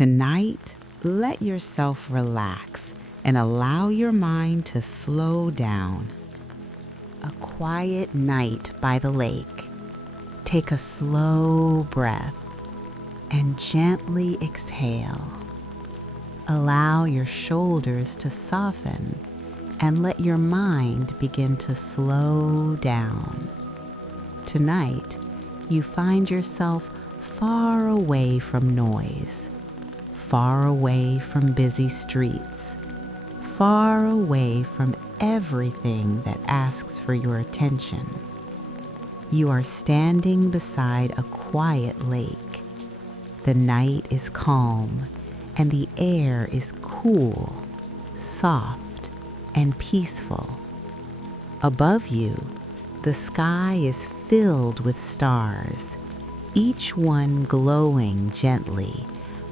Tonight, let yourself relax and allow your mind to slow down. A quiet night by the lake. Take a slow breath and gently exhale. Allow your shoulders to soften and let your mind begin to slow down. Tonight, you find yourself far away from noise, far away from busy streets, far away from everything that asks for your attention. You are standing beside a quiet lake. The night is calm and the air is cool, soft, and peaceful. Above you, the sky is filled with stars, each one glowing gently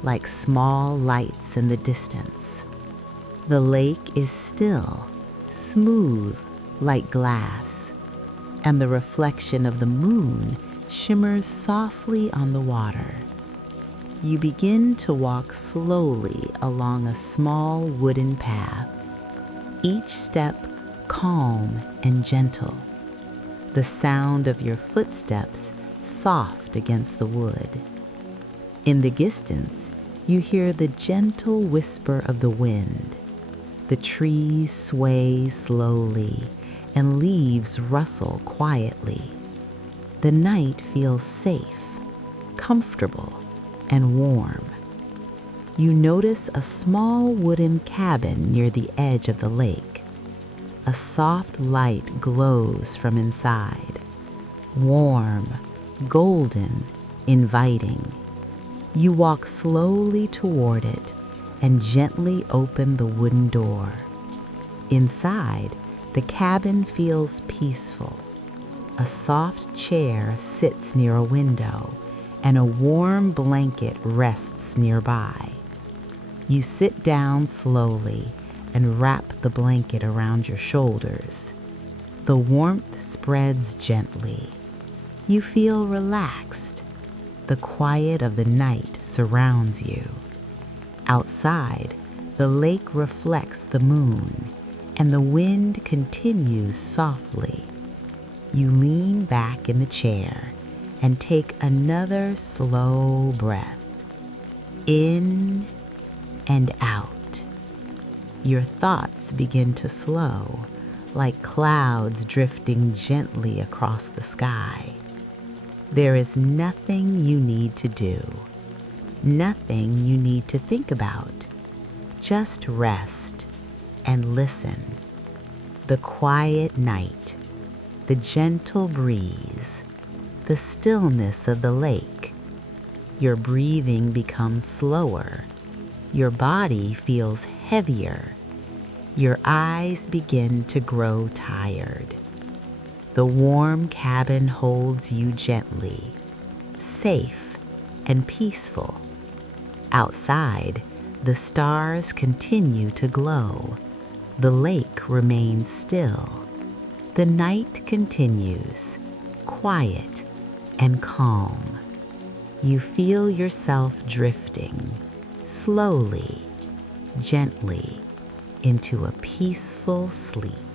like small lights in the distance. The lake is still, smooth like glass, and the reflection of the moon shimmers softly on the water. You begin to walk slowly along a small wooden path, each step calm and gentle, the sound of your footsteps soft against the wood. In the distance, you hear the gentle whisper of the wind. The trees sway slowly and leaves rustle quietly. The night feels safe, comfortable, and warm. You notice a small wooden cabin near the edge of the lake. A soft light glows from inside, warm, golden, inviting. You walk slowly toward it and gently open the wooden door. Inside, the cabin feels peaceful. A soft chair sits near a window, and a warm blanket rests nearby. You sit down slowly and wrap the blanket around your shoulders. The warmth spreads gently. You feel relaxed. The quiet of the night surrounds you. Outside, the lake reflects the moon, and the wind continues softly. You lean back in the chair and take another slow breath, in and out. Your thoughts begin to slow, like clouds drifting gently across the sky. There is nothing you need to do, nothing you need to think about. Just rest and listen. The quiet night, the gentle breeze, the stillness of the lake. Your breathing becomes slower. Your body feels heavier. Your eyes begin to grow tired. The warm cabin holds you gently, safe and peaceful. Outside, the stars continue to glow. The lake remains still. The night continues, quiet and calm. You feel yourself drifting, slowly, gently, into a peaceful sleep.